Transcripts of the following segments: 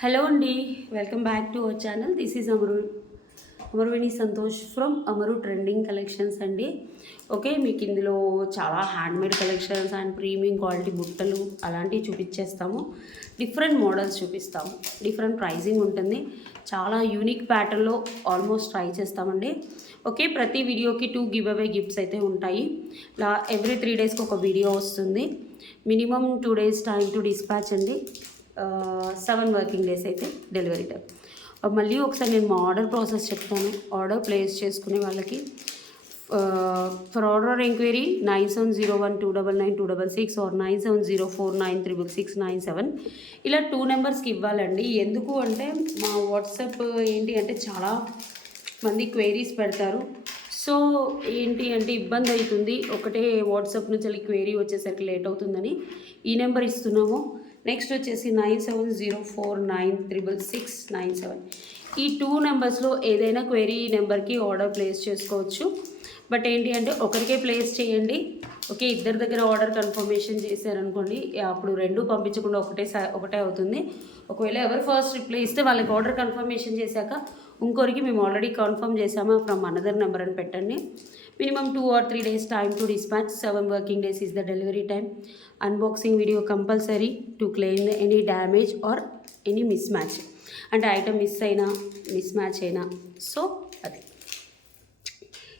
Hello అండి, welcome back to our channel. This is అమరువిని Santosh from Amaru trending collections అండి. Okay, మీకు ఇందులో చాలా handmade collections and premium quality బుట్టలు అలాంటివి చూపించేస్తాము. డిఫరెంట్ మోడల్స్ చూపిస్తాము. డిఫరెంట్ ప్రైజింగ్ ఉంటుంది. చాలా యూనిక్ ప్యాటర్న్లో ఆల్మోస్ట్ ట్రై చేస్తామండి. ఓకే, ప్రతి వీడియోకి 2 గివ్ అవే గిఫ్ట్స్ అయితే ఉంటాయి. ఎవ్రీ 3 డేస్కి ఒక వీడియో వస్తుంది. Minimum 2 days time to dispatch అండి. 7 వర్కింగ్ డేస్ అయితే డెలివరీ టైం. మళ్ళీ ఒకసారి నేను మా ఆర్డర్ ప్రాసెస్ చెప్తాను. ఆర్డర్ ప్లేస్ చేసుకునే వాళ్ళకి ఫర్ ఆర్డర్ ఎంక్వైరీ 9701299266 ఆర్ 9704936697 ఇలా 2 నెంబర్స్కి ఇవ్వాలండి. ఎందుకు అంటే మా వాట్సాప్ ఏంటి అంటే చాలా మంది క్వైరీస్ పెడతారు. సో ఏంటి అంటే ఇబ్బంది అవుతుంది. ఒకటే వాట్సాప్ నుంచి క్వైరీ వచ్చేసరికి లేట్ అవుతుందని ఈ నెంబర్ ఇస్తున్నాము. నెక్స్ట్ వచ్చేసి 9704936697. ఈ 2 నెంబర్స్లో ఏదైనా క్వైరీ నెంబర్కి ఆర్డర్ ప్లేస్ చేసుకోవచ్చు. బట్ ఏంటి అంటే ఒకరికే ప్లేస్ చేయండి. ఓకే, ఇద్దరి దగ్గర ఆర్డర్ కన్ఫర్మేషన్ చేశారనుకోండి, అప్పుడు 2 పంపించకుండా ఒకటే అవుతుంది. ఒకవేళ ఎవరు ఫస్ట్ రిప్లై ఇస్తే వాళ్ళకి ఆర్డర్ కన్ఫర్మేషన్ చేశాక ఇంకొకరికి మేము ఆల్రెడీ కన్ఫర్మ్ చేసామా ఫ్రమ్ అనదర్ నెంబర్ అని పెట్టండి. Minimum 2 or 3 days time to dispatch. 7 working days is the delivery time. Unboxing video compulsory to claim any damage or any mismatch. అంటే item miss అయినా mismatch అయినా. So అది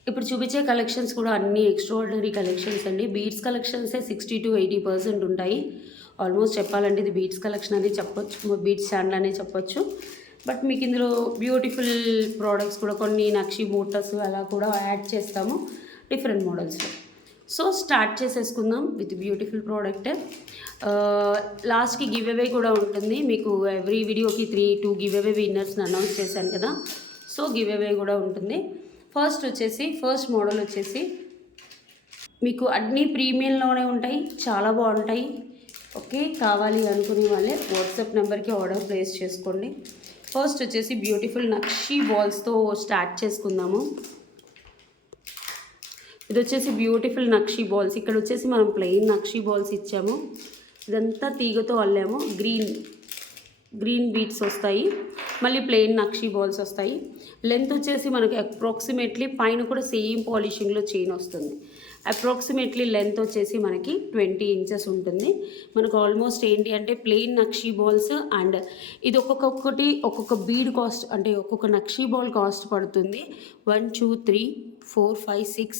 ఇప్పుడు చూపించే collections కూడా అన్ని ఎక్స్ట్రాఆర్డినరీ కలెక్షన్స్ అండి. బీడ్స్ కలెక్షన్సే 60 to 80% ఉంటాయి. ఆల్మోస్ట్ చెప్పాలంటే ఇది బీడ్స్ కలెక్షన్ అని చెప్పొచ్చు, బీడ్స్ ఛానల్ అనే చెప్పొచ్చు. బట్ మీకు ఇందులో బ్యూటిఫుల్ ప్రోడక్ట్స్ కూడా కొన్ని నక్షి బూటస్ అలా కూడా యాడ్ చేస్తాము డిఫరెంట్ మోడల్స్లో. సో స్టార్ట్ చేసేసుకుందాం విత్ బ్యూటిఫుల్ ప్రోడక్ట్. లాస్ట్కి గివ్ అవే కూడా ఉంటుంది. మీకు ఎవ్రీ వీడియోకి 2 గివ్ అవే విన్నర్స్ని అనౌన్స్ చేశాను కదా. సో గివ్ అవే కూడా ఉంటుంది. ఫస్ట్ మోడల్ వచ్చేసి మీకు అన్నీ ప్రీమియంలోనే ఉంటాయి, చాలా బాగుంటాయి. ఓకే, కావాలి అనుకునే వాళ్ళే వాట్సాప్ నెంబర్కి ఆర్డర్ ప్లేస్ చేసుకోండి. ఫస్ట్ వచ్చేసి బ్యూటిఫుల్ నక్షి బాల్స్తో స్టార్ట్ చేసుకుందాము. ఇది వచ్చేసి బ్యూటిఫుల్ నక్షి బాల్స్. ఇక్కడ వచ్చేసి మనం ప్లెయిన్ నక్షి బాల్స్ ఇచ్చాము. ఇదంతా తీగతో అల్లాము. గ్రీన్ బీట్స్ వస్తాయి. మళ్ళీ ప్లెయిన్ నక్షి బాల్స్ వస్తాయి. లెంత్ వచ్చేసి మనకి అప్రాక్సిమేట్లీ పైన కూడా సేమ్ పాలిషింగ్లో చైన్ వస్తుంది. అప్రాక్సిమేట్లీ లెంత్ వచ్చేసి మనకి 20 inches ఉంటుంది. మనకు ఆల్మోస్ట్ ఏంటి అంటే ప్లెయిన్ నక్షి బాల్స్ అండ్ ఇది ఒక్కొక్క బీడ్ కాస్ట్ అంటే ఒక్కొక్క నక్షి బాల్ కాస్ట్ పడుతుంది. 1 2 3 4 5 6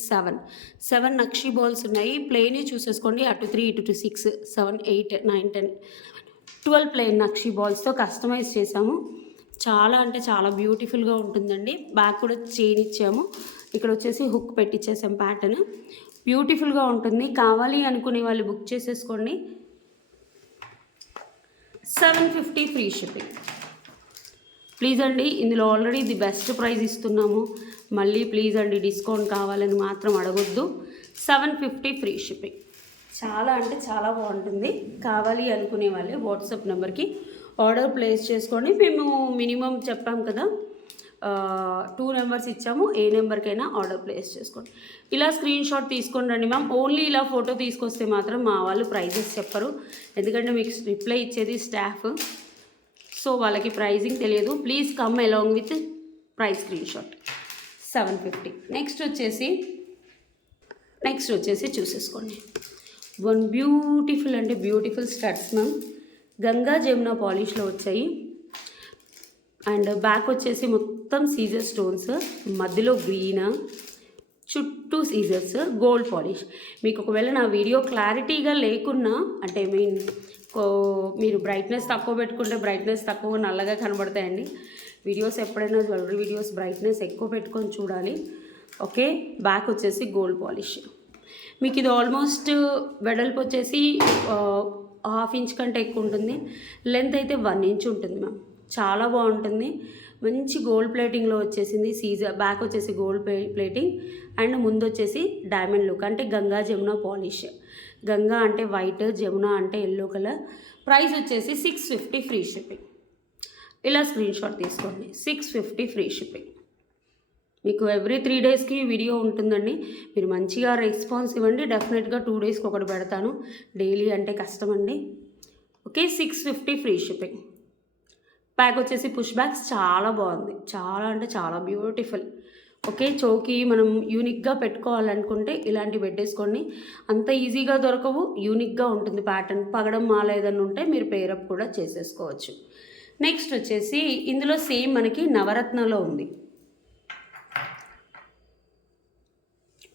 7 నక్షి బాల్స్ ఉన్నాయి. ప్లెయిన్ చూసేసుకోండి. అటు 3 ఇటు 6 7 8 9 10 12 ప్లెయిన్ నక్షి బాల్స్తో కస్టమైజ్ చేసాము. చాలా అంటే చాలా బ్యూటిఫుల్గా ఉంటుందండి. బ్యాక్ కూడా చైన్ ఇచ్చాము. ఇక్కడ వచ్చేసి హుక్ పెట్టించేసాం. ప్యాటర్న్ బ్యూటిఫుల్గా ఉంటుంది. కావాలి అనుకునే వాళ్ళు బుక్ చేసేసుకోండి. 750 ఫ్రీ షిప్పింగ్. ప్లీజ్ అండి, ఇందులో ఆల్రెడీ ది బెస్ట్ ప్రైస్ ఇస్తున్నాము. మళ్ళీ ప్లీజ్ అండి డిస్కౌంట్ కావాలని మాత్రం అడగొద్దు. 750 ఫ్రీ షిప్పింగ్. చాలా అంటే చాలా బాగుంటుంది. కావాలి అనుకునే వాళ్ళే వాట్సాప్ నెంబర్కి ఆర్డర్ ప్లేస్ చేసుకోండి. మేము మినిమం చెప్పాం కదా, 2 నెంబర్స్ ఇచ్చాము. ఏ నెంబర్కైనా ఆర్డర్ ప్లేస్ చేసుకోండి. ఇలా స్క్రీన్ షాట్ తీసుకొని రండి మ్యామ్. ఓన్లీ ఇలా ఫోటో తీసుకొస్తే మాత్రం మా వాళ్ళు ప్రైజెస్ చెప్పరు. ఎందుకంటే మీకు రిప్లై ఇచ్చేది స్టాఫ్, సో వాళ్ళకి ప్రైజింగ్ తెలియదు. Please come along with price screen shot. 750. Next వచ్చేసి చూసేసుకోండి. One beautiful studs ma'am. Ganga Jamuna పాలిష్లో వచ్చాయి. అండ్ బ్యాక్ వచ్చేసి మొత్తం సీజర్ స్టోన్స్, మధ్యలో గ్రీన్, చుట్టూ సీజర్స్, గోల్డ్ పాలిష్. మీకు ఒకవేళ నా వీడియో క్లారిటీగా లేకున్నా అంటే మీరు బ్రైట్నెస్ తక్కువ పెట్టుకుంటే బ్రైట్నెస్ తక్కువ నల్లగా కనబడతాయండి. వీడియోస్ ఎప్పుడైనా జ్యువెలరీ వీడియోస్ బ్రైట్నెస్ ఎక్కువ పెట్టుకొని చూడాలి. ఓకే, బ్యాక్ వచ్చేసి గోల్డ్ పాలిష్. మీకు ఇది ఆల్మోస్ట్ వెడల్పు వచ్చేసి 1/2 inch కంటే ఎక్కువ ఉంటుంది. లెంత్ అయితే 1 inch ఉంటుంది మ్యామ్. చాలా బాగుంటుంది. మంచి గోల్డ్ ప్లేటింగ్లో వచ్చేసింది. బ్యాక్ వచ్చేసి గోల్డ్ ప్లేటింగ్ అండ్ ముందు వచ్చేసి డైమండ్ లుక్. అంటే గంగా జమున పాలిష్. గంగా అంటే వైట్, జమున అంటే ఎల్లో కలర్. ప్రైస్ వచ్చేసి 650 ఫ్రీ షిప్పింగ్. ఇలా స్క్రీన్ షాట్ తీసుకోండి. 650 ఫ్రీ షిప్పింగ్. మీకు ఎవ్రీ 3 డేస్కి వీడియో ఉంటుందండి. మీరు మంచిగా రెస్పాన్స్ ఇవ్వండి. డెఫినెట్గా 2 డేస్కి ఒకటి పెడతాను. డైలీ అంటే కష్టం అండి. Okay, 650 free shipping. బ్యాక్ వచ్చేసి పుష్ బ్యాక్స్ చాలా బాగుంది, చాలా అంటే చాలా బ్యూటిఫుల్. ఓకే, చౌకీ మనం యూనిక్గా పెట్టుకోవాలనుకుంటే ఇలాంటివి పెట్టేసుకోండి. అంత ఈజీగా దొరకవు, యూనిక్గా ఉంటుంది ప్యాటర్న్. పగడం మాల ఏదైనా ఉంటే మీరు పేరప్ కూడా చేసేసుకోవచ్చు. నెక్స్ట్ వచ్చేసి ఇందులో సేమ్ మనకి నవరత్నలో ఉంది.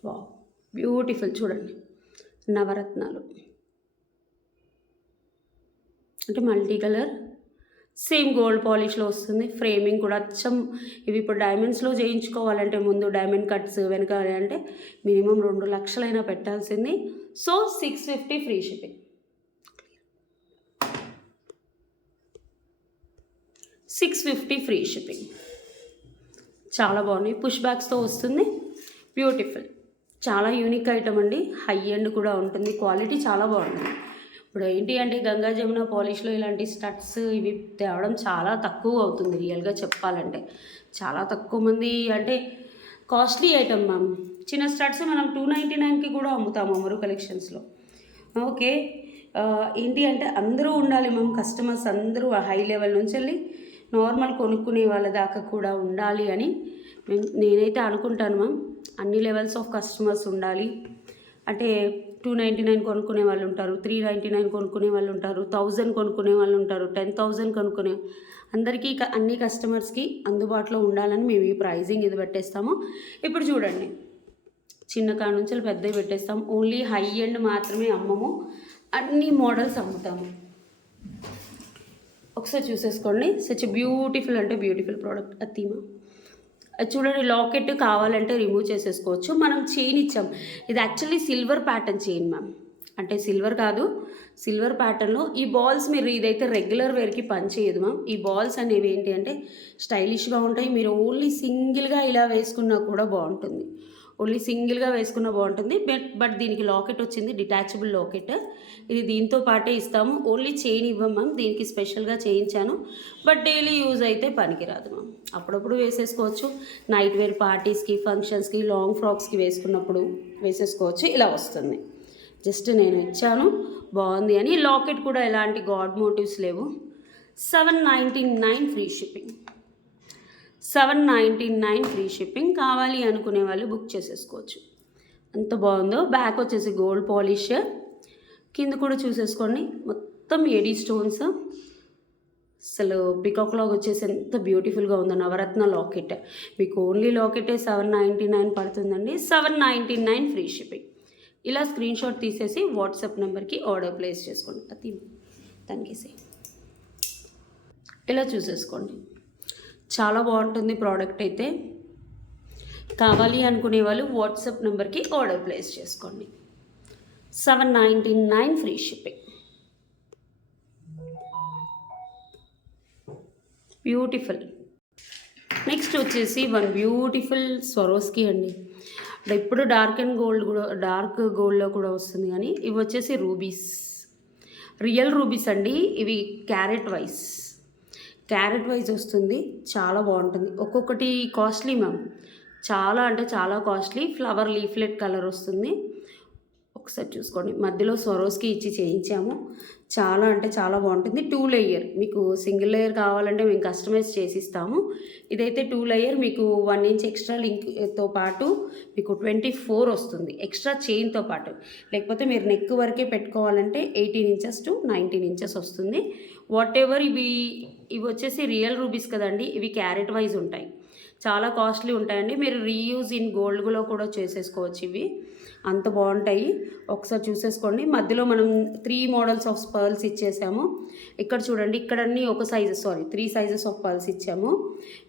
Wow, beautiful. చూడండి, నవరత్నాలు అంటే మల్టీ కలర్, సేమ్ గోల్డ్ పాలిష్లో వస్తుంది. ఫ్రేమింగ్ కూడా అచ్చం ఇవి ఇప్పుడు డైమండ్స్లో చేయించుకోవాలంటే ముందు డైమండ్ కట్స్ వెనక అంటే మినిమం 2 లక్షలైనా పెట్టాల్సింది. So 650 free shipping. 650 free shipping. చాలా బాగున్నాయి, పుష్ బ్యాక్స్తో వస్తుంది. బ్యూటిఫుల్, చాలా యూనిక్ ఐటమ్ అండి. హై ఎండ్ కూడా ఉంటుంది, క్వాలిటీ చాలా బాగుంటుంది. ఇప్పుడు ఏంటి అంటే గంగా జమున పాలిష్లో ఇలాంటి స్టడ్స్ ఇవి తేవడం చాలా తక్కువ అవుతుంది. రియల్గా చెప్పాలంటే చాలా తక్కువ మంది, అంటే కాస్ట్లీ ఐటమ్ మ్యామ్. చిన్న స్టడ్స్ మనం 299కి కూడా అమ్ముతాము అమరు కలెక్షన్స్లో. ఓకే, ఏంటి అంటే అందరూ ఉండాలి మ్యామ్, కస్టమర్స్ అందరూ హై లెవెల్ నుంచి వెళ్ళి నార్మల్ కొనుక్కునే వాళ్ళ దాకా కూడా ఉండాలి అని నేనైతే అనుకుంటాను మ్యామ్. అన్ని లెవెల్స్ ఆఫ్ కస్టమర్స్ ఉండాలి. అంటే 299 కొనుక్కునే వాళ్ళు ఉంటారు, 399 కొనుక్కునే వాళ్ళు ఉంటారు, 1000 కొనుక్కునే వాళ్ళు ఉంటారు, 10,000 కొనుక్కునే అందరికీ అన్ని కస్టమర్స్కి అందుబాటులో ఉండాలని మేము ఈ ప్రైజింగ్ ఇది పెట్టేస్తాము. ఇప్పుడు చూడండి, చిన్న కాడ నుంచి పెద్దవి పెట్టేస్తాము. ఓన్లీ హై ఎండ్ మాత్రమే అమ్మము, అన్ని మోడల్స్ అమ్ముతాము. ఒకసారి చూసేసుకోండి. సచ్ బ్యూటిఫుల్ అంటే బ్యూటిఫుల్ ప్రోడక్ట్. అతీమా చూడండి, లాకెట్ కావాలంటే రిమూవ్ చేసేసుకోవచ్చు. మనం చైన్ ఇచ్చాం, ఇది actually silver pattern chain ma'am. అంటే సిల్వర్ కాదు, సిల్వర్ ప్యాటర్న్లో ఈ బాల్స్ మీరు ఇదైతే రెగ్యులర్ వేర్కి పనిచేయదు మ్యామ్. ఈ బాల్స్ అనేవి ఏంటి అంటే స్టైలిష్గా ఉంటాయి. మీరు ఓన్లీ సింగిల్గా ఇలా వేసుకున్నా కూడా బాగుంటుంది, ఓన్లీ సింగిల్గా వేసుకున్న బాగుంటుంది. బట్ దీనికి లాకెట్ వచ్చింది, డిటాచబుల్ లాకెట్. ఇది దీంతో పాటే ఇస్తాము. ఓన్లీ చైన్ ఇవ్వం మ్యామ్, దీనికి స్పెషల్గా చేయించాను. బట్ డైలీ యూజ్ అయితే పనికిరాదు మ్యామ్, అప్పుడప్పుడు వేసేసుకోవచ్చు. నైట్ వేర్ పార్టీస్కి, ఫంక్షన్స్కి, లాంగ్ ఫ్రాక్స్కి వేసుకున్నప్పుడు వేసేసుకోవచ్చు. ఇలా వస్తుంది, జస్ట్ నేను ఇచ్చాను బాగుంది అని. లాకెట్ కూడా ఎలాంటి గాడ్ మోటివ్స్ లేవు. 799 ఫ్రీ షిప్పింగ్. 799 free shipping. కావాలి అనుకునే వాళ్ళు బుక్ చేసేసుకోవచ్చు. ఎంత బాగుందో. బ్యాక్ వచ్చేసి గోల్డ్ పాలిష్, కింద కూడా చూసేసుకోండి మొత్తం ఎడీ స్టోన్స్. అసలు పికాక్ లాగ్ వచ్చేసి ఎంత బ్యూటిఫుల్గా ఉందో. నవరత్న లాకెట్ మీకు ఓన్లీ లాకెటే 799 పడుతుందండి. 799 ఫ్రీ షిప్పింగ్. ఇలా స్క్రీన్ షాట్ తీసేసి వాట్సాప్ నెంబర్కి ఆర్డర్ ప్లేస్ చేసుకోండి. అది తనికేసి ఇలా చూసేసుకోండి, చాలా బాగుంటుంది ప్రోడక్ట్ అయితే. కావాలి అనుకునే వాళ్ళు వాట్సాప్ నెంబర్కి ఆర్డర్ ప్లేస్ చేసుకోండి. 799 ఫ్రీ షిప్పింగ్. బ్యూటిఫుల్. నెక్స్ట్ వచ్చేసి వన్ బ్యూటిఫుల్ స్వరోస్కి అండి. ఇప్పుడు డార్క్ అండ్ గోల్డ్ కూడా, డార్క్ గోల్డ్లో కూడా వస్తుంది. కానీ ఇవి వచ్చేసి రూబీస్, రియల్ రూబీస్ అండి. ఇవి క్యారెట్ వైజ్ వస్తుంది. చాలా బాగుంటుంది. ఒక్కొక్కటి కాస్ట్లీ మ్యామ్, చాలా అంటే చాలా కాస్ట్లీ. ఫ్లవర్ లీఫ్లెట్ కలర్ వస్తుంది. ఒకసారి చూసుకోండి, మధ్యలో స్వరోస్కి ఇచ్చి చేయించాము. చాలా అంటే చాలా బాగుంటుంది. 2 లేయర్, మీకు సింగిల్ లేయర్ కావాలంటే మేము కస్టమైజ్ చేసిస్తాము. ఇదైతే 2 లేయర్, మీకు 1 ఇంచ్ ఎక్స్ట్రా లింక్తో పాటు మీకు 24 వస్తుంది ఎక్స్ట్రా చైన్తో పాటు. లేకపోతే మీరు నెక్ వరకే పెట్టుకోవాలంటే 18 ఇంచెస్ టు 19 ఇంచెస్ వస్తుంది. What ever. ఇవి వచ్చేసి రియల్ రూబీస్ కదండి, ఇవి క్యారెట్ వైజ్ ఉంటాయి, చాలా కాస్ట్లీ ఉంటాయండి. మీరు రీయూజ్ ఇన్ గోల్డ్లో కూడా చేసేసుకోవచ్చు. ఇవి అంత బాగుంటాయి. ఒకసారి చూసేసుకోండి. మధ్యలో మనం 3 మోడల్స్ ఆఫ్ పర్ల్స్ ఇచ్చేసాము. ఇక్కడ చూడండి, ఇక్కడ అన్నీ ఒక సైజు, 3 సైజెస్ ఆఫ్ పర్ల్స్ ఇచ్చాము.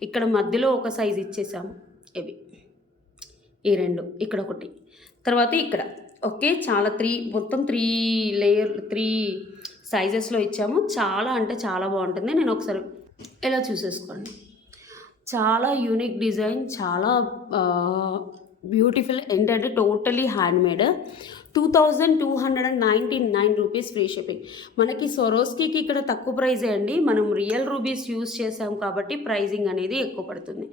ఇక్కడ మధ్యలో ఒక సైజు ఇచ్చేసాము. ఇవి ఈ 2, ఇక్కడ ఒకటి, తర్వాత ఇక్కడ. ఓకే, చాలా మొత్తం 3 లేయర్ 3 సైజెస్లో ఇచ్చాము. చాలా అంటే చాలా బాగుంటుంది. నేను ఒకసారి ఇలా చూసేసుకోండి. చాలా యూనిక్ డిజైన్, చాలా బ్యూటిఫుల్. ఏంటంటే totally handmade. 2299 rupees free shipping. మనకి స్వరోస్కీకి ఇక్కడ తక్కువ ప్రైజే అండి. మనం రియల్ రూబీస్ యూస్ చేసాం కాబట్టి ప్రైజింగ్ అనేది ఎక్కువ పడుతుంది.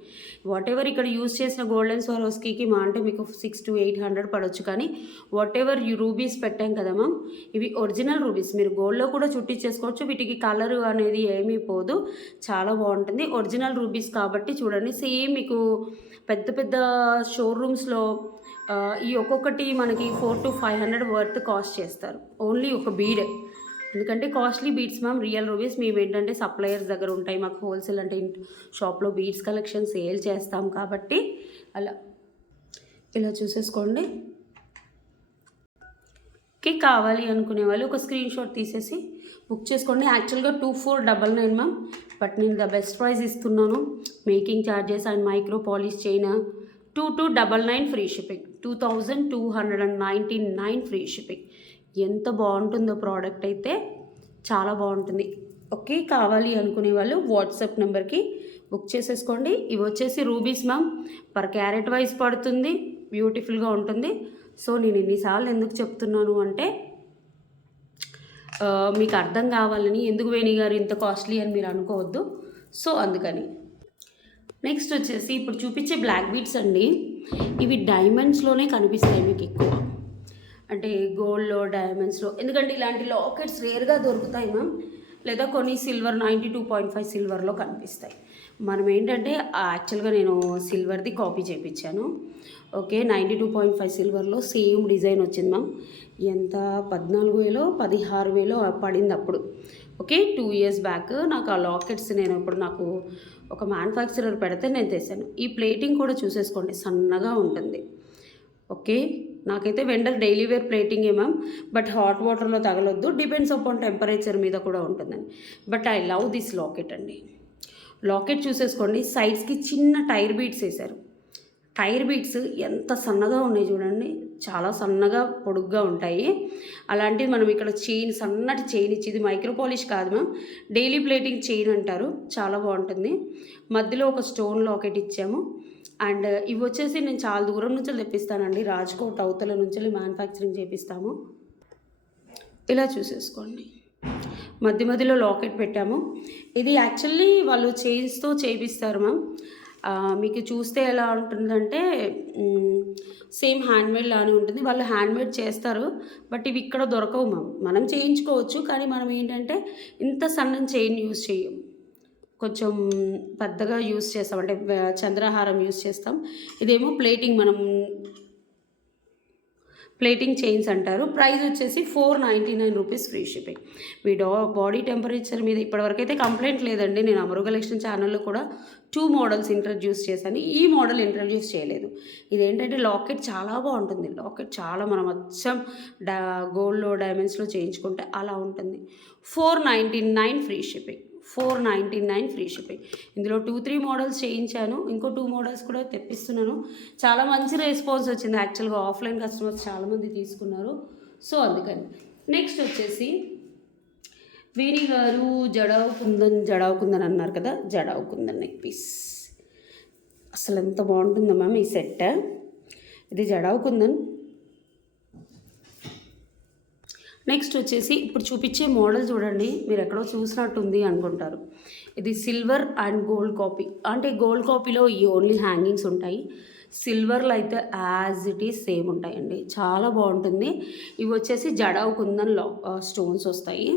వాట్ ఎవర్ ఇక్కడ యూస్ చేసిన గోల్డ్ అండ్ స్వరోస్కీకి మా అంటే మీకు 600 to 800 పడవచ్చు. కానీ వాట్ ఎవర్ రూబీస్ పెట్టాం కదా మ్యామ్, ఇవి ఒరిజినల్ రూబీస్. మీరు గోల్డ్లో కూడా చుట్టించేసుకోవచ్చు. వీటికి కలర్ అనేది ఏమీ పోదు, చాలా బాగుంటుంది. ఒరిజినల్ రూబీస్ కాబట్టి చూడండి, సేమ్ మీకు పెద్ద పెద్ద షోరూమ్స్లో ఈ ఒక్కొక్కటి మనకి 400 to 500 వర్త్ కాస్ట్ చేస్తారు, ఓన్లీ ఒక బీడ్. ఎందుకంటే costly beads ma'am, real rubies. మేము ఏంటంటే సప్లయర్స్ దగ్గర ఉంటాయి, మాకు హోల్సేల్ అంటే షాప్లో బీడ్స్ కలెక్షన్ సేల్ చేస్తాం కాబట్టి అలా ఇలా చూసేసుకోండి. ఓకే, కావాలి అనుకునే వాళ్ళు ఒక స్క్రీన్ షాట్ తీసేసి బుక్ చేసుకోండి. యాక్చువల్గా 2499 మ్యామ్, బట్ నేను ద బెస్ట్ ప్రైస్ ఇస్తున్నాను. Making charges and micro polish chain 2299 free shipping. 2299 free shipping. ఎంత బాగుంటుందో ప్రోడక్ట్ అయితే, చాలా బాగుంటుంది. ఓకే, కావాలి అనుకునే వాళ్ళు వాట్సాప్ నెంబర్కి బుక్ చేసేసుకోండి. ఇవి వచ్చేసి rubies ma'am, per carat wise పడుతుంది, బ్యూటిఫుల్గా ఉంటుంది. సో నేను ఎన్నిసార్లు ఎందుకు చెప్తున్నాను అంటే మీకు అర్థం కావాలని. ఎందుకు వేణి గారు ఇంత కాస్ట్లీ అని మీరు అనుకోవద్దు. సో అందుకని నెక్స్ట్ వచ్చేసి ఇప్పుడు చూపించే బ్లాక్ బీడ్స్ అండి. ఇవి డైమండ్స్లోనే కనిపిస్తాయి మీకు ఎక్కువ, అంటే గోల్డ్లో, డైమండ్స్లో. ఎందుకంటే ఇలాంటి లాకెట్స్ రేర్గా దొరుకుతాయి మ్యామ్, లేదా కొన్ని సిల్వర్ 92.5 సిల్వర్లో కనిపిస్తాయి. మనం ఏంటంటే యాక్చువల్గా నేను సిల్వర్ది కాపీ చేయించాను. ఓకే, 92.5 సిల్వర్లో సేమ్ డిజైన్ వచ్చింది మ్యామ్. ఎంత 14,000 16,000 పడింది అప్పుడు. ఓకే, 2 years బ్యాక్ నాకు ఆ లాకెట్స్ నేను ఇప్పుడు నాకు ఒక మ్యానుఫ్యాక్చరర్ పెడితే నేను తెసాను. ఈ ప్లేటింగ్ కూడా చూసేసుకోండి, సన్నగా ఉంటుంది. ఓకే, నాకైతే వెండర్ డైలీ వేర్ ప్లేటింగే మ్యామ్, బట్ హాట్ వాటర్లో తగలొద్దు, డిపెండ్స్ అపాన్ టెంపరేచర్ మీద కూడా ఉంటుందండి. But I love this locket అండి. లాకెట్ చూసేసుకోండి, సైడ్స్కి చిన్న టైర్ బీడ్స్ వేశారు. టైర్ బీడ్స్ ఎంత సన్నగా ఉన్నాయి చూడండి, చాలా సన్నగా పొడుగ్గా ఉంటాయి. అలాంటిది మనం ఇక్కడ చైన్, సన్నటి చైన్ ఇచ్చి, ఇది మైక్రో పాలిష్ కాదు మ్యామ్, డైలీ ప్లేటింగ్ చైన్ అంటారు, చాలా బాగుంటుంది. మధ్యలో ఒక స్టోన్ లాకెట్ ఇచ్చాము. అండ్ ఇవి వచ్చేసి నేను చాలా దూరం నుంచి తెప్పిస్తానండి, రాజ్కోట్ అవతల నుంచి మ్యానుఫ్యాక్చరింగ్ చేపిస్తాము. ఇలా చూసేసుకోండి, మధ్య మధ్యలో లాకెట్ పెట్టాము. ఇది యాక్చువల్లీ వాళ్ళు చైన్స్తో చేపిస్తారు మ్యామ్. మీకు చూస్తే ఎలా ఉంటుందంటే సేమ్ హ్యాండ్మేడ్ లానే ఉంటుంది. వాళ్ళు హ్యాండ్మేడ్ చేస్తారు, బట్ ఇవి ఇక్కడ దొరకవు మ్యామ్. మనం చేయించుకోవచ్చు, కానీ మనం ఏంటంటే ఇంత సన్న చైన్ యూజ్ చేయం, కొంచెం పెద్దగా యూజ్ చేస్తాం, అంటే చంద్రహారం యూజ్ చేస్తాం. ఇదేమో ప్లేటింగ్, మనం ప్లేటింగ్ చైన్స్ అంటారు. ప్రైస్ వచ్చేసి 499 రూపీస్ ఫ్రీ షిప్పింగ్. మీ బాడీ టెంపరేచర్ మీద ఇప్పటివరకు అయితే కంప్లైంట్ లేదండి. నేను అమరు కలెక్షన్ ఛానల్లో కూడా 2 మోడల్స్ ఇంట్రడ్యూస్ చేశాను, ఈ మోడల్ ఇంట్రడ్యూస్ చేయలేదు. ఇదేంటంటే లాకెట్ చాలా బాగుంటుంది. లాకెట్ చాలా మనం అచ్చం గోల్డ్లో, డైమండ్స్లో చేయించుకుంటే అలా ఉంటుంది. 499 ఫ్రీ షిప్పింగ్. 499 free shipping. ఇందులో 2-3 మోడల్స్ చేయించాను, ఇంకో 2 మోడల్స్ కూడా తెప్పిస్తున్నాను. చాలా మంచి రెస్పాన్స్ వచ్చింది. యాక్చువల్గా ఆఫ్లైన్ కస్టమర్స్ చాలామంది తీసుకున్నారు, సో అందుకని. నెక్స్ట్ వచ్చేసి వేణి గారు జడావు కుందన్ అన్నారు కదా, జడావు కుందన్ నెక్ పీస్ అసలు ఎంత బాగుంటుందో మ్యామ్ ఈ సెట్. ఇది జడావు కుందన్. నెక్స్ట్ వచ్చేసి ఇప్పుడు చూపించే మోడల్ చూడండి, మీరు ఎక్కడో చూసినట్టుంది అనుకుంటారు. ఇది సిల్వర్ అండ్ గోల్డ్ కాపీ, అంటే గోల్డ్ కాపీలో ఈ ఓన్లీ హ్యాంగింగ్స్ ఉంటాయి, సిల్వర్లో అయితే యాజ్ ఇట్ ఈస్ సేమ్ ఉంటాయండి, చాలా బాగుంటుంది. ఇవి వచ్చేసి జడావు కుందన్ స్టోన్స్ వస్తాయి.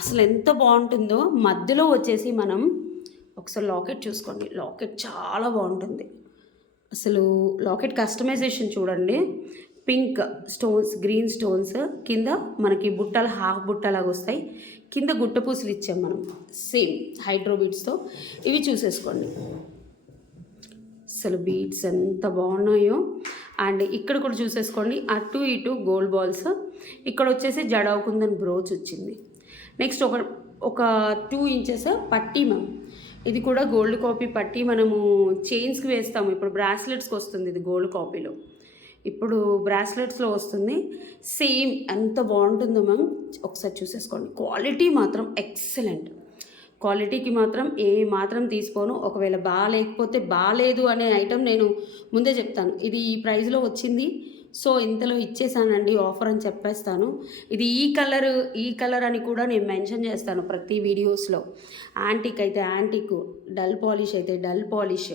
అసలు ఎంత బాగుంటుందో. మధ్యలో వచ్చేసి మనం ఒకసారి లాకెట్ చూసుకోండి, లాకెట్ చాలా బాగుంటుంది. అసలు లాకెట్ కస్టమైజేషన్ చూడండి, పింక్ స్టోన్స్, గ్రీన్ స్టోన్స్, కింద మనకి బుట్టలు, హాఫ్ బుట్టలాగా వస్తాయి, కింద గుట్ట పూసలు ఇచ్చాం మనం సేమ్ హైడ్రో బీడ్స్తో. ఇవి చూసేసుకోండి, అసలు బీడ్స్ ఎంత బాగున్నాయో. అండ్ ఇక్కడ కూడా చూసేసుకోండి, అటు ఇటు గోల్డ్ బాల్స్. ఇక్కడ వచ్చేసి జడావు కుందన్ బ్రోచ్ వచ్చింది. నెక్స్ట్ ఒక 2 inches పట్టీ మ్యామ్, ఇది కూడా గోల్డ్ కాపీ పట్టీ, మనము చైన్స్కి వేస్తాము. ఇప్పుడు బ్రాస్లెట్స్కి వస్తుంది, ఇది గోల్డ్ కాపీలో ఇప్పుడు బ్రాస్లెట్స్లో వస్తుంది. సేమ్ ఎంత బాగుంటుందో మ్యామ్, ఒకసారి చూసేసుకోండి. క్వాలిటీ మాత్రం ఎక్సలెంట్, క్వాలిటీకి మాత్రం ఏ మాత్రం తీసుకోను. ఒకవేళ బాగాలేకపోతే బాగాలేదు అనే ఐటెం నేను ముందే చెప్తాను. ఇది ఈ ప్రైస్లో వచ్చింది, సో ఇంతలో ఇచ్చేసానండి ఆఫర్ అని చెప్పేస్తాను. ఇది ఈ కలర్ అని కూడా నేను మెన్షన్ చేస్తాను ప్రతి వీడియోస్లో. యాంటిక్ అయితే యాంటిక్, డల్ పాలిష్ అయితే డల్ పాలిష్,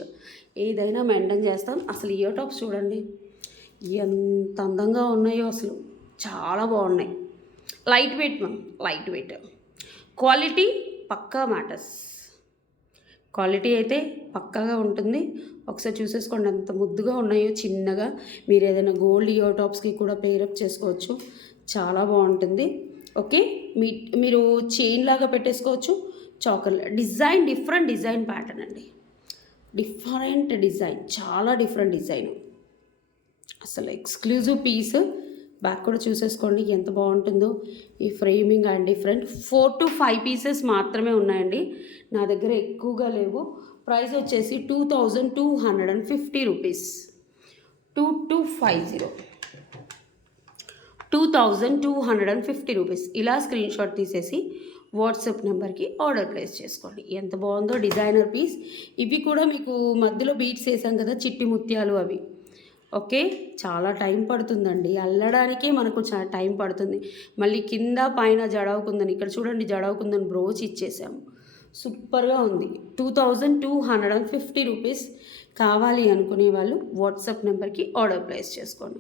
ఏదైనా మెయింటైన్ చేస్తాం. అసలు ఇయర్ టాప్స్ చూడండి ఎంత అందంగా ఉన్నాయో, అసలు చాలా బాగున్నాయి. Light weight ma'am, light weight. Quality పక్కా మ్యాటర్స్. క్వాలిటీ అయితే పక్కాగా ఉంటుంది. ఒకసారి చూసేసుకోండి ఎంత ముద్దుగా ఉన్నాయో. చిన్నగా మీరు ఏదైనా గోల్డ్ ఇయర్ టాప్స్కి కూడా పేరప్ చేసుకోవచ్చు, చాలా బాగుంటుంది. ఓకే, మీరు చైన్ లాగా పెట్టేసుకోవచ్చు. Choker design, different design pattern అండి, డిఫరెంట్ డిజైన్, చాలా డిఫరెంట్ డిజైన్, అసలు ఎక్స్క్లూజివ్ పీస్. బ్యాక్ కూడా చూసేసుకోండి ఎంత బాగుంటుందో. ఈ framing and different. 4 to 5 pieces మాత్రమే ఉన్నాయండి నా దగ్గర, ఎక్కువగా లేవు. ప్రైస్ వచ్చేసి 2250 రూపీస్. 2250, 2250 రూపీస్. ఇలా స్క్రీన్ షాట్ తీసేసి వాట్సాప్ నెంబర్కి ఆర్డర్ ప్లేస్ చేసుకోండి. ఎంత బాగుందో డిజైనర్ పీస్. ఇవి కూడా మీకు మధ్యలో బీట్స్ వేసాం కదా, చిట్టి ముత్యాలు అవి. ఓకే, చాలా టైం పడుతుందండి అల్లడానికే, మనకు చాలా టైం పడుతుంది. మళ్ళీ కింద పైన జడవుకుందని, ఇక్కడ చూడండి జడవుకుందని బ్రోచ్ ఇచ్చేసాము. సూపర్గా ఉంది. 2250 రూపీస్. కావాలి అనుకునే వాళ్ళు వాట్సాప్ నెంబర్కి ఆర్డర్ ప్లేస్ చేసుకోండి.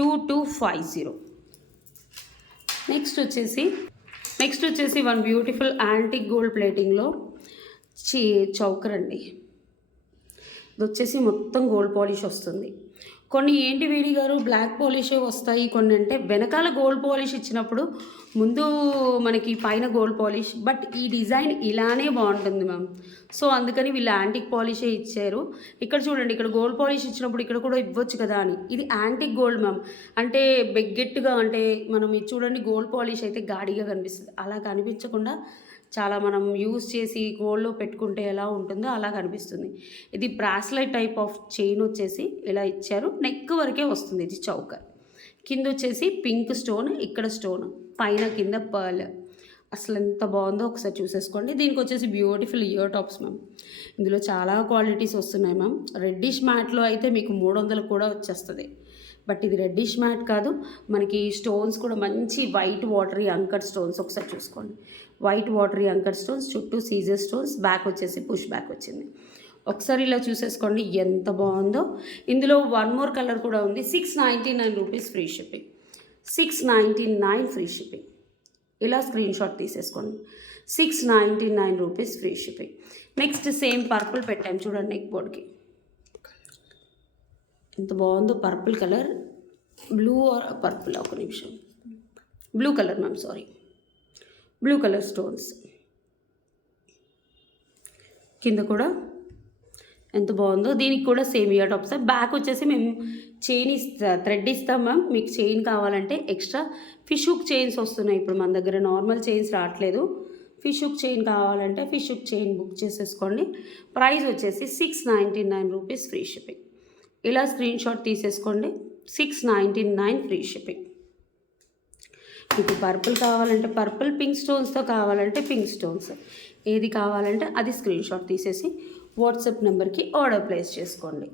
2250. నెక్స్ట్ వచ్చేసి వన్ బ్యూటిఫుల్ యాంటిక్ గోల్డ్ ప్లేటింగ్లో చౌకర్ అండి. ఇది వచ్చేసి మొత్తం గోల్డ్ పాలిష్ వస్తుంది. కొన్ని ఏంటి వేడి గారు బ్లాక్ పాలిషే వస్తాయి, కొన్ని అంటే వెనకాల గోల్డ్ పాలిష్ ఇచ్చినప్పుడు ముందు మనకి పైన గోల్డ్ పాలిష్. బట్ ఈ డిజైన్ ఇలానే బాగుంటుంది మ్యామ్. సో అందుకని వీళ్ళు యాంటిక్ పాలిషే ఇచ్చారు. ఇక్కడ చూడండి, ఇక్కడ గోల్డ్ పాలిష్ ఇచ్చినప్పుడు ఇక్కడ కూడా ఇవ్వచ్చు కదా అని. ఇది యాంటిక్ గోల్డ్ మ్యామ్, అంటే బెగ్గెట్టుగా, అంటే మనం ఇది చూడండి గోల్డ్ పాలిష్ అయితే గాడిగా కనిపిస్తుంది. అలా కనిపించకుండా చాలా మనం యూజ్ చేసి గోల్డ్లో పెట్టుకుంటే ఎలా ఉంటుందో అలా కనిపిస్తుంది. ఇది బ్రాస్లెట్ టైప్ ఆఫ్ చైన్ వచ్చేసి ఇలా ఇచ్చారు. నెక్ వరకే వస్తుంది. ఇది చౌకర్. కింద వచ్చేసి పింక్ స్టోన్, ఇక్కడ స్టోన్, పైన కింద పర్ల్. అసలు ఎంత బాగుందో ఒకసారి చూసేసుకోండి. దీనికి వచ్చేసి బ్యూటిఫుల్ ఇయర్ టాప్స్ మ్యామ్. ఇందులో చాలా క్వాలిటీస్ వస్తున్నాయి మ్యామ్. రెడ్డిష్ మ్యాట్లో అయితే మీకు 300 కూడా వచ్చేస్తుంది. బట్ ఇది రెడ్డిష్ మ్యాట్ కాదు. మనకి స్టోన్స్ కూడా మంచి వైట్ వాటరీ అంకర్ స్టోన్స్. ఒకసారి చూసుకోండి, వైట్ వాటరీ అంకర్ స్టోన్స్, చుట్టూ సీజర్ స్టోన్స్, బ్యాక్ వచ్చేసి పుష్ బ్యాక్ వచ్చింది. ఒకసారి ఇలా చూసేసుకోండి ఎంత బాగుందో. ఇందులో వన్ మోర్ కలర్ కూడా ఉంది. 699 rupees free shipping. 699 free shipping. ఇలా స్క్రీన్ షాట్ తీసేసుకోండి. 699 rupees free shipping. Next same purple పెట్టాం చూడండి నెక్ బోర్డ్కి. ఎంత బాగుందో purple colour. Blue or purple, ఒక నిమిషం, blue colour ma'am, sorry, blue colour stones. కింద కూడా ఎంత బాగుందో. దీనికి కూడా సేమ్ ఇయర్ టాప్స్. బ్యాక్ వచ్చేసి మేము చైన్ థ్రెడ్ ఇస్తాం మ్యామ్. మీకు చైన్ కావాలంటే ఎక్స్ట్రా ఫిష్ హుక్ చైన్స్ వస్తున్నాయి ఇప్పుడు మన దగ్గర, నార్మల్ చైన్స్ రావట్లేదు. ఫిష్ హుక్ చైన్ కావాలంటే ఫిష్ హుక్ చైన్ బుక్ చేసేసుకోండి. ప్రైస్ వచ్చేసి 699 రూపీస్ ఫ్రీ షిప్పింగ్. ఇలా స్క్రీన్ షాట్ తీసేసుకోండి. 699 ఫ్రీ షిప్పింగ్. మీకు పర్పుల్ కావాలంటే పర్పుల్, పింక్ స్టోన్స్తో కావాలంటే పింక్ స్టోన్స్, ఏది కావాలంటే అది స్క్రీన్ షాట్ తీసేసి వాట్సాప్ నెంబర్కి ఆర్డర్ ప్లేస్ చేసుకోండి.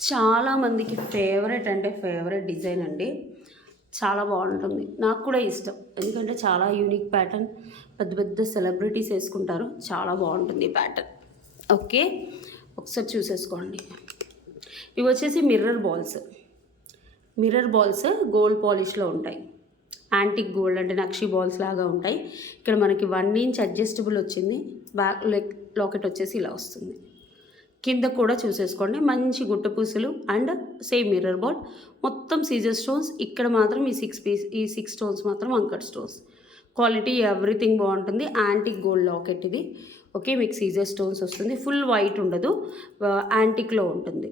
చాలామందికి ఫేవరెట్ అంటే ఫేవరెట్ డిజైన్ అండి. చాలా బాగుంటుంది, నాకు కూడా ఇష్టం. ఎందుకంటే చాలా యూనిక్ ప్యాటర్న్, పెద్ద పెద్ద సెలబ్రిటీస్ వేసుకుంటారు. చాలా బాగుంటుంది ఈ ప్యాటర్న్. ఓకే, ఒకసారి చూసేసుకోండి. ఇవి వచ్చేసి మిర్రర్ బాల్స్ గోల్డ్ పాలిష్లో ఉంటాయి. యాంటిక్ గోల్డ్ అంటే నక్షి బాల్స్ లాగా ఉంటాయి. ఇక్కడ మనకి 1 ఇంచ్ అడ్జస్టబుల్ వచ్చింది. బ్యాక్ లాకెట్ వచ్చేసి ఇలా వస్తుంది. కింద కూడా చూసేసుకోండి మంచి గుట్ట పూసలు అండ్ సేమ్ మిర్రర్ బాల్, మొత్తం సీజర్ స్టోన్స్. ఇక్కడ మాత్రం ఈ 6 స్టోన్స్ మాత్రం అంకర్ స్టోన్స్. క్వాలిటీ ఎవ్రీథింగ్ బాగుంటుంది. యాంటిక్ గోల్డ్ లాకెట్ ఇది. ఓకే, మీకు సీజర్ స్టోన్స్ వస్తుంది. ఫుల్ వైట్ ఉండదు, యాంటిక్లో ఉంటుంది.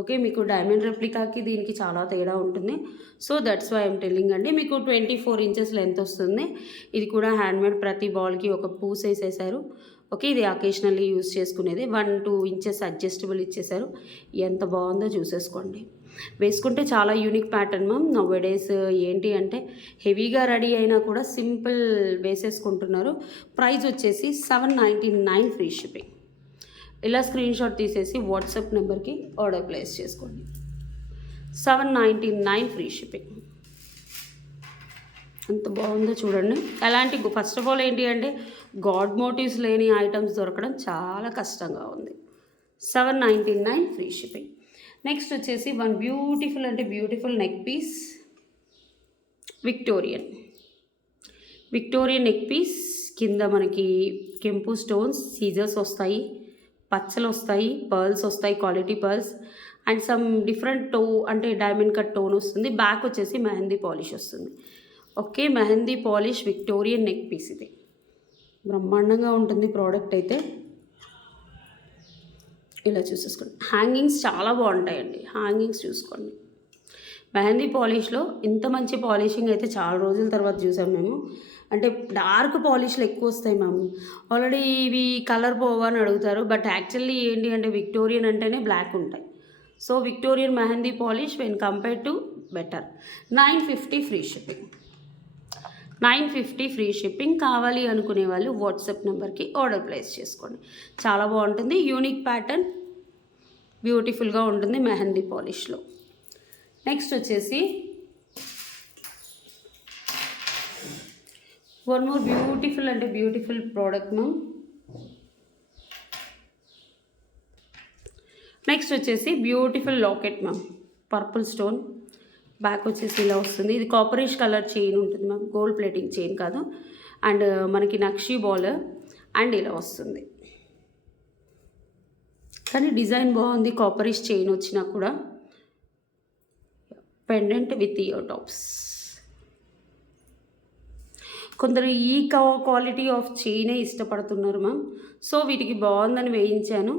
ఓకే, మీకు డైమండ్ రెప్లికాకి దీనికి చాలా తేడా ఉంటుంది. So that's why I'm telling అండి. మీకు 24 ఇంచెస్ లెంత్ వస్తుంది. ఇది కూడా హ్యాండ్మేడ్, ప్రతి బాల్కి ఒక పూస్ వేసేసారు. ఓకే, ఇది అకేషనల్లీ యూజ్ చేసుకునేది. 1-2 ఇంచెస్ అడ్జస్టబుల్ ఇచ్చేసారు. ఎంత బాగుందో చూసేసుకోండి. వేసుకుంటే చాలా యూనిక్ ప్యాటర్న్ మ్యామ్. నౌవేడేస్ ఏంటి అంటే హెవీగా రెడీ అయినా కూడా సింపుల్ వేసేసుకుంటున్నారు. ప్రైస్ వచ్చేసి 799 ఫ్రీ షిప్పింగ్. ఇలా స్క్రీన్ షాట్ తీసేసి వాట్సాప్ నెంబర్కి ఆర్డర్ ప్లేస్ చేసుకోండి. 799 ఫ్రీ షిప్పింగ్. ఎంత బాగుందో చూడండి. ఎలాంటి ఫస్ట్ ఆఫ్ ఆల్ ఏంటి అంటే గాడ్ మోటివ్స్ లేని ఐటమ్స్ దొరకడం చాలా కష్టంగా ఉంది. 799 ఫ్రీ షిప్పింగ్. నెక్స్ట్ వచ్చేసి వన్ బ్యూటిఫుల్ అంటే beautiful neck piece, Victorian neck piece. కింద మనకి కెంపు స్టోన్స్, సీజర్స్ వస్తాయి, పచ్చలు వస్తాయి, పర్ల్స్ వస్తాయి, quality pearls and some different అంటే డైమండ్ కట్ టోన్ వస్తుంది. బ్యాక్ వచ్చేసి మెహందీ పాలిష్ వస్తుంది. Okay, mehndi polish Victorian neck piece. ఇది బ్రహ్మాండంగా ఉంటుంది ప్రోడక్ట్ అయితే. ఇలా చూసేసుకోండి. హ్యాంగింగ్స్ చాలా బాగుంటాయండి. హ్యాంగింగ్స్ చూసుకోండి. మెహందీ పాలిష్లో ఇంత మంచి పాలిషింగ్ అయితే చాలా రోజుల తర్వాత చూసాం మేము. అంటే డార్క్ పాలిష్లు ఎక్కువ వస్తాయి మ్యామ్. ఆల్రెడీ ఇవి కలర్ పోవా అని అడుగుతారు. బట్ యాక్చువల్లీ ఏంటి అంటే విక్టోరియన్ అంటేనే బ్లాక్ ఉంటాయి. So Victorian mehndi polish when compare to better. 950 free shipping. 950 free shipping. కావాలి అనుకునే వాళ్ళు వాట్సాప్ నెంబర్కి ఆర్డర్ ప్లేస్ చేసుకోండి. చాలా బాగుంటుంది. యూనిక్ ప్యాటర్న్, బ్యూటిఫుల్గా ఉంటుంది మెహందీ పాలిష్లో. నెక్స్ట్ వచ్చేసి వన్ మోర్ బ్యూటిఫుల్ అంటే బ్యూటిఫుల్ ప్రోడక్ట్ మ్యామ్. నెక్స్ట్ వచ్చేసి beautiful locket ma'am, purple stone. Back వచ్చేసి ఇలా వస్తుంది. ఇది కాపరిష్ కలర్ చైన్ ఉంటుంది మ్యామ్, గోల్డ్ ప్లేటింగ్ చైన్ కాదు. అండ్ మనకి నక్షీ బాల్ అండ్ ఇలా వస్తుంది. కానీ డిజైన్ బాగుంది, కాపరిష్ చైన్ వచ్చినా కూడా. Pendant with ear tops. కొందరు ఈ క్వాలిటీ ఆఫ్ చైనే ఇష్టపడుతున్నారు మ్యామ్. సో వీటికి బాగుందని వేయించాను.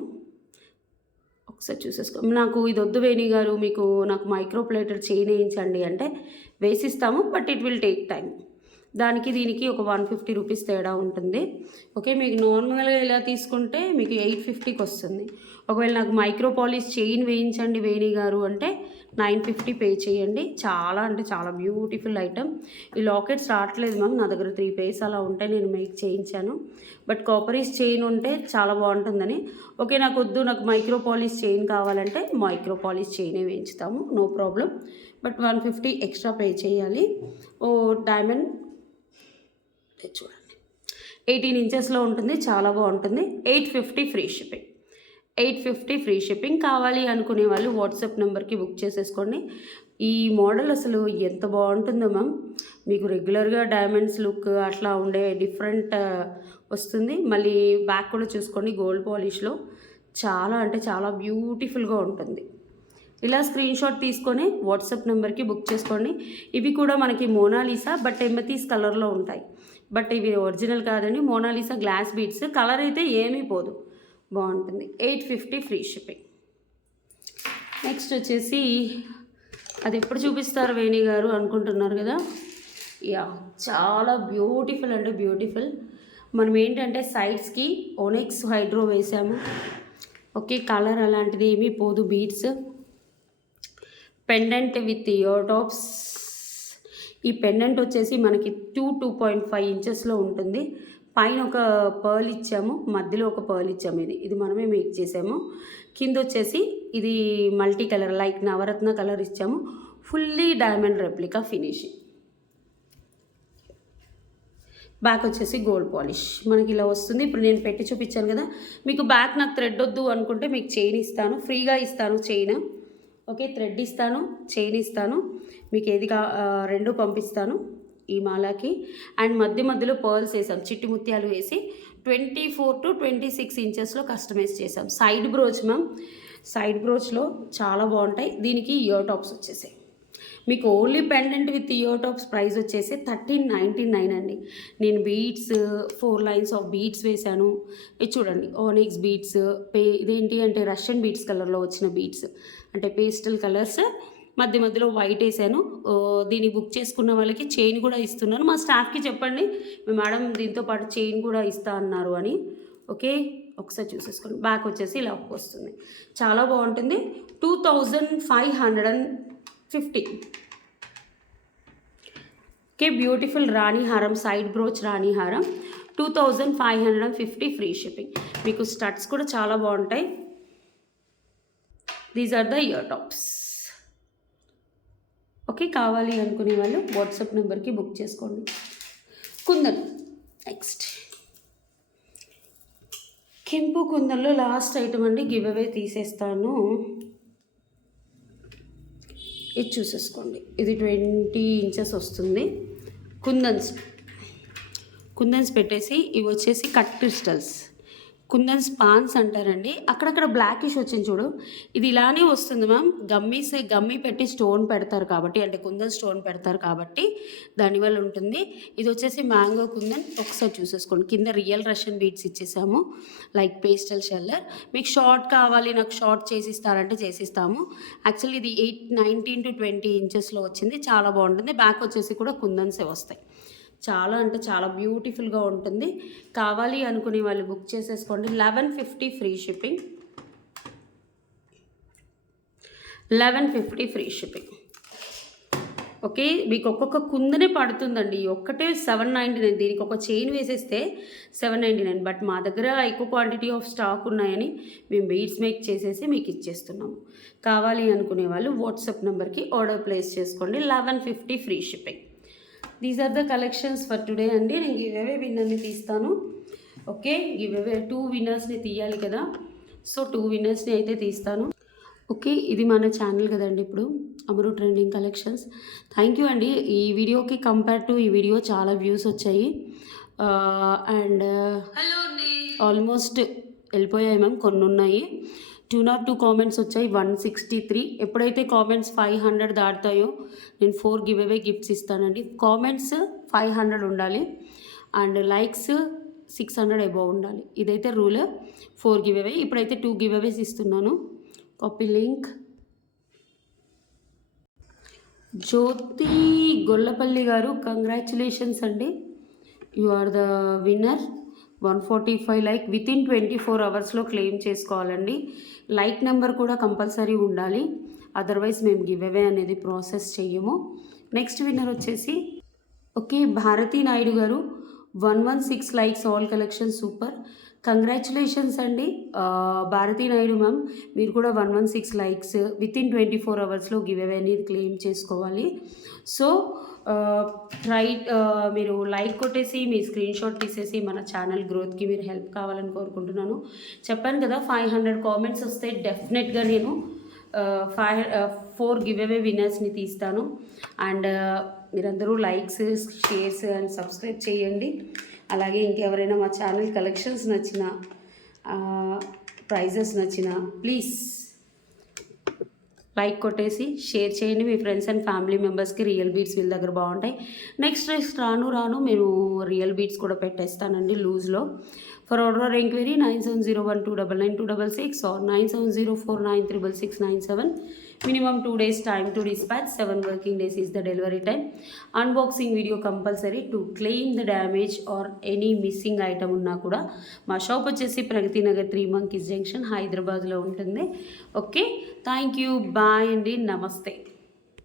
ఒకసారి చూసేసుకో. నాకు ఇది వద్దు వేణి గారు, నాకు మైక్రో ప్లేటెడ్ చైన్ వేయించండి అంటే వేసిస్తాము. But it will take time. దానికి దీనికి ఒక 150 రూపీస్ తేడా ఉంటుంది. ఓకే, మీకు నార్మల్గా ఇలా తీసుకుంటే మీకు 850కి వస్తుంది. ఒకవేళ నాకు మైక్రో పాలిష్ చైన్ వేయించండి వేణి గారు అంటే 950 పే చేయండి. చాలా అంటే చాలా బ్యూటిఫుల్ ఐటమ్. ఈ లాకెట్స్ రావట్లేదు మ్యామ్, నా దగ్గర 3 పేర్స్ అలా ఉంటే నేను మేక్ చేయించాను. బట్ కాపరీస్ చైన్ ఉంటే చాలా బాగుంటుందని. ఓకే, నాకు వద్దు, నాకు మైక్రో పాలిష్ చైన్ కావాలంటే మైక్రో పాలిష్ చైనే వేయించుతాము, no problem. But 150 extra pay చేయాలి. డైమండ్ చూడండి, 18 ఇంచెస్లో ఉంటుంది, చాలా బాగుంటుంది. 850 ఫ్రీ షిప్పింగ్. 850 free shipping. కావాలి అనుకునే వాళ్ళు వాట్సాప్ నెంబర్కి బుక్ చేసేసుకోండి. ఈ మోడల్ అసలు ఎంత బాగుంటుందో మ్యామ్. మీకు రెగ్యులర్గా డైమండ్స్ లుక్ అట్లా ఉండే డిఫరెంట్ వస్తుంది. మళ్ళీ బ్యాక్ కూడా చూసుకోండి, గోల్డ్ పాలిష్లో చాలా అంటే చాలా బ్యూటిఫుల్గా ఉంటుంది. ఇలా స్క్రీన్ షాట్ తీసుకొని వాట్సాప్ నెంబర్కి బుక్ చేసుకోండి. ఇవి కూడా మనకి మోనాలిసా బట్ ఎమతీస్ కలర్లో ఉంటాయి. బట్ ఇవి ఒరిజినల్ కాదండి, మోనాలిసా గ్లాస్ బీడ్స్. కలర్ అయితే ఏమీ పోదు, బాగుంటుంది. 850 ఫ్రీ షిప్పింగ్. నెక్స్ట్ వచ్చేసి అది ఎప్పుడు చూపిస్తారు వేణి గారు అనుకుంటున్నారు కదా. యా, చాలా బ్యూటిఫుల్ అంటే బ్యూటిఫుల్. మనం ఏంటంటే సైడ్స్కి ఓనెక్స్ హైడ్రో వేసాము. ఓకే, కలర్ అలాంటిది ఏమీ పోదు. Beads, pendant with ear tops. ఈ పెండెంట్ వచ్చేసి మనకి 2.5 ఇంచెస్లో ఉంటుంది. పైన ఒక పర్ల్ ఇచ్చాము, మధ్యలో ఒక పర్ల్ ఇచ్చాము. ఇది మనమే మేక్ చేసాము. కింద వచ్చేసి ఇది మల్టీ కలర్ లైక్ నవరత్న కలర్ ఇచ్చాము. Fully diamond replica finishing. Back వచ్చేసి గోల్డ్ పాలిష్ మనకి ఇలా వస్తుంది. ఇప్పుడు నేను పెట్టి చూపించాను కదా. మీకు బ్యాక్ నాకు థ్రెడ్ వద్దు అనుకుంటే మీకు చైన్ ఇస్తాను, ఫ్రీగా ఇస్తాను చైన్. ఓకే, థ్రెడ్ ఇస్తాను, చైన్ ఇస్తాను, మీకు ఏది రెండు పంపిస్తాను ఈ మాలాకి. అండ్ మధ్యలో పర్ల్స్ వేసాం, చిట్టి ముత్యాలు వేసి 24 to 26 ఇంచెస్లో కస్టమైజ్ చేసాం. సైడ్ బ్రోచ్ మ్యామ్, సైడ్ బ్రోచ్లో చాలా బాగుంటాయి. దీనికి ఇయర్ టాప్స్ వచ్చేసాయి. మీకు only pendant with ear tops price వచ్చేసి 1399 అండి. నేను బీడ్స్ 4 లైన్స్ ఆఫ్ బీడ్స్ వేశాను. ఇది చూడండి, ఓనిక్స్ బీడ్స్, ఇదేంటి అంటే రష్యన్ బీడ్స్ కలర్లో వచ్చిన బీడ్స్, అంటే పేస్టల్ కలర్స్. మధ్యలో వైట్ వేసాను. దీన్ని బుక్ చేసుకున్న వాళ్ళకి చైన్ కూడా ఇస్తున్నాను. మా స్టాఫ్కి చెప్పండి, మేడం దీంతో పాటు చైన్ కూడా ఇస్తా అన్నారు అని. ఓకే, ఒకసారి చూసేసుకోండి. బ్యాక్ వచ్చేసి ఇలా వస్తుంది, చాలా బాగుంటుంది. 2550. ఓకే, బ్యూటిఫుల్ రాణి హారం, సైడ్ బ్రోచ్ రాణి హారం 2550 ఫ్రీ షిప్పింగ్. మీకు స్టడ్స్ కూడా చాలా బాగుంటాయి. These are the ear tops. Okay, కావాలి అనుకునే వాళ్ళు వాట్సాప్ నెంబర్కి బుక్ చేసుకోండి. కుందన్ నెక్స్ట్ కెంపు కుందన్లో లాస్ట్ ఐటమ్ అండి, గివ్ అవే తీసేస్తాను. ఇది చూసేసుకోండి, ఇది 20 ఇంచెస్ వస్తుంది. కుందన్స్ పెట్టేసి ఇవి వచ్చేసి కట్ క్రిస్టల్స్, కుందన్స్ పాన్స్ అంటారండి. అక్కడక్కడ బ్లాకిష్ వచ్చింది చూడు, ఇది ఇలానే వస్తుంది మ్యామ్. గమ్మి పెట్టి స్టోన్ పెడతారు కాబట్టి, అంటే కుందన్ స్టోన్ పెడతారు కాబట్టి దానివల్ల ఉంటుంది. ఇది వచ్చేసి మ్యాంగో కుందన్. ఒకసారి చూసేసుకోండి, కింద రియల్ రష్యన్ బీడ్స్ ఇచ్చేసాము, లైక్ పేస్టల్ షెల్లర్. మీకు షార్ట్ కావాలి, నాకు షార్ట్ చేసిస్తారంటే చేసిస్తాము. యాక్చువల్లీ ఇది 19 to 20 ఇంచెస్లో వచ్చింది, చాలా బాగుంటుంది. బ్యాక్ వచ్చేసి కూడా కుందన్సే వస్తాయి. చాలా అంటే చాలా బ్యూటిఫుల్గా ఉంటుంది. కావాలి అనుకునే వాళ్ళు బుక్ చేసేసుకోండి. 1150 free shipping, 1150 free shipping. Okay, మీకు ఒక్కొక్క కుందనే పడుతుందండి. ఒక్కటే 799, దీనికి ఒక చైన్ వేసేస్తే 799. బట్ మా దగ్గర ఎక్కువ క్వాంటిటీ ఆఫ్ స్టాక్ ఉన్నాయని మేము బీడ్స్ మేక్ చేసేసి మీకు ఇచ్చేస్తున్నాము. కావాలి అనుకునే వాళ్ళు వాట్సాప్ నెంబర్కి ఆర్డర్ ప్లేస్ చేసుకోండి. 1150 free shipping. These are the collections for today అండి. నేను గివ్ అవే విన్నర్ని తీస్తాను. ఓకే, గివ్ అవే 2 విన్నర్స్ని తీయాలి కదా, సో 2 విన్నర్స్ని అయితే తీస్తాను. ఓకే, ఇది మన ఛానల్ కదండి ఇప్పుడు, అమరు ట్రెండింగ్ కలెక్షన్స్. థ్యాంక్ యూ అండి. ఈ వీడియోకి కంపేర్ టు ఈ వీడియో చాలా వ్యూస్ వచ్చాయి. అండ్ ఆల్మోస్ట్ వెళ్ళిపోయాయి మ్యామ్, కొన్ని ఉన్నాయి. 202 కామెంట్స్ వచ్చాయి, 163. ఎప్పుడైతే కామెంట్స్ 500 దాటుతాయో నేను 4 గివ్ అవే గిఫ్ట్స్ ఇస్తానండి. కామెంట్స్ 500 ఉండాలి అండ్ లైక్స్ 600 అబోవ్ ఉండాలి. ఇదైతే రూల్. 4 give away. ఇప్పుడైతే 2 గివ్ అవేస్ ఇస్తున్నాను. Copy link. జ్యోతి గొల్లపల్లి గారు, కంగ్రాచులేషన్స్ అండి, you are the winner. 145 like within 24 అవర్స్లో క్లెయిమ్ చేసుకోవాలండి. లైక్ నెంబర్ కూడా కంపల్సరీ ఉండాలి, అదర్వైజ్ మేము గివ్ అవే అనేది ప్రాసెస్ చెయ్యము. నెక్స్ట్ విన్నర్ వచ్చేసి ఓకే భారతీ నాయుడు గారు, 116 likes, all collection super. Congratulations అండి భారతీ నాయుడు మ్యామ్, మీరు కూడా 116 లైక్స్ వితిన్ 24 అవర్స్లో గివ్ అవే అనేది క్లెయిమ్ చేసుకోవాలి. సో మీరు లైక్ కొట్టేసి మీ స్క్రీన్ షాట్ తీసేసి మన ఛానల్ గ్రోత్కి మీరు హెల్ప్ కావాలని కోరుకుంటున్నాను. చెప్పాను కదా 500 కామెంట్స్ వస్తే డెఫినెట్గా నేను 4 గివ్ అవే విన్నర్స్ని తీస్తాను. అండ్ మీరందరూ లైక్స్, షేర్స్ అండ్ సబ్స్క్రైబ్ చేయండి. అలాగే ఇంకెవరైనా మా ఛానల్ కలెక్షన్స్ నచ్చిన, ప్రైజెస్ నచ్చిన ప్లీజ్ లైక్ కొట్టేసి షేర్ చేయండి. మీ ఫ్రెండ్స్ అండ్ ఫ్యామిలీ మెంబర్స్కి రియల్ బీడ్స్ వీళ్ళ దగ్గర బాగుంటాయి. నెక్స్ట్ రాను మేము రియల్ బీడ్స్ కూడా పెట్టేస్తానండి లూజ్లో. For order enquiry 9701299266 or 9704936697. Minimum 2 days time to dispatch, 7 working days is the delivery time. Unboxing video compulsory. To claim the damage or any missing item ఉన్నా కూడా మా షాప్ వచ్చేసి ప్రగతి నగర్ 3 Monkeys Junction హైదరాబాద్లో ఉంటుంది. Okay, thank you, bye అండి, నమస్తే.